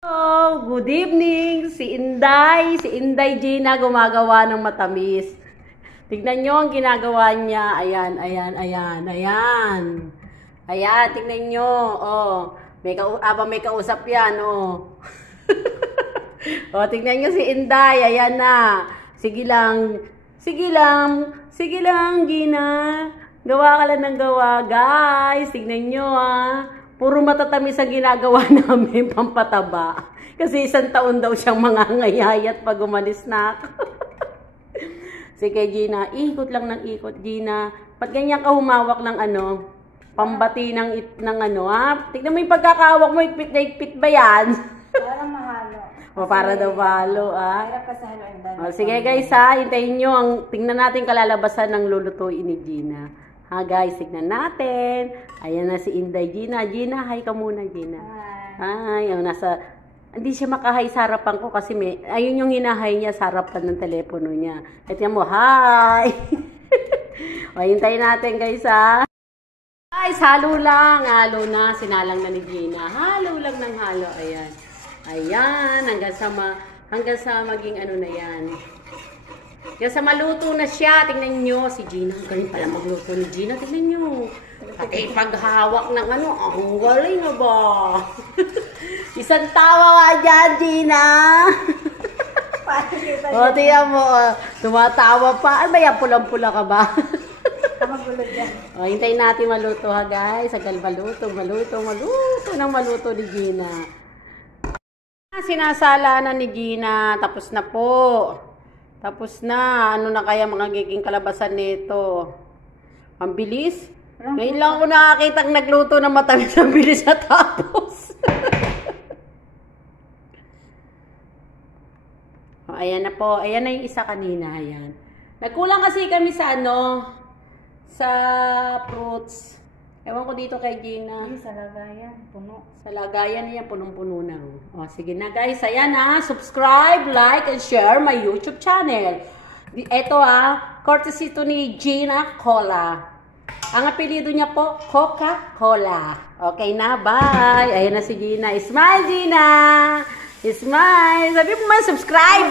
Oh, good evening! Si Inday Gina gumagawa ng matamis. Tignan nyo ang ginagawa niya. Ayan. Ayan, tignan nyo. Oh, may kausap yan, oh. Oh, tignan nyo si Inday. Ayan na. Sige lang, Gina. Gawa ka lang ng gawa, guys. Tignan nyo, ah. Puro matatamis ang ginagawa namin, pampataba. Kasi 1 taon daw siyang mangangayayat pag umalis na ako. Sige, Gina, ikot lang ng ikot, Gina. Ba't ganyan ka humawak ng ano, pambati ng ano, ha? Tignan mo yung pagkakahawak mo, ikpit na ikpit ba yan? Para mahalo. O, para daw mahalo, ha? Hirap ka sa halo. O, sige, guys, ha? Hintayin nyo, tingnan natin kalalabasan ng lulutuin ni Gina. Ha, guys, tignan natin. Ayan na si Inday Gina. Gina, hi ka muna, Gina. Hi. Hindi siya makahay sa harapan ko kasi ayun yung hinahay niya sa harapan ng telepono niya. Tignan mo, hi! O, hintayin natin, guys, ha? Guys, halo lang. Halo na. Sinalang na ni Gina. Halo lang ng halo. Ayan. Ayan. Hanggang sa maging ano na yan. Yung sa maluto na siya, tingnan nyo, si Gina, ang galing pala magluto ni Gina, tingnan nyo. Pati paghawak ng ano, ang galing na ba? Isang tawa nga dyan, Gina. O, tingnan mo, tumatawa pa. Ano ba yan, pulang-pula ka ba? Kamagulog dyan. O, hintayin natin maluto ha, guys. Agal maluto ni Gina. Sinasala na ni Gina, tapos na po. Tapos na, ano na kaya magiging kalabasan nito? Ang bilis. Ngayon lang ako nakakita ang nagluto ng matamis, ang bilis na tapos. Oh, ayan na po. Ayan na yung isa kanina. Ayan. Nagkulang kasi kami sa ano, sa fruits. Ewan ko dito kay Gina. Sa lagayan, puno. Sa lagayan niya, punong-puno na. O, sige na guys. Ayan na. Subscribe, like, and share my YouTube channel. Ito courtesy to ni Gina Cola. Ang apelido niya po, Coca-Cola. Okay na, bye. Ayan na si Gina. Smile, Gina! Smile! Sabi mo man, subscribe!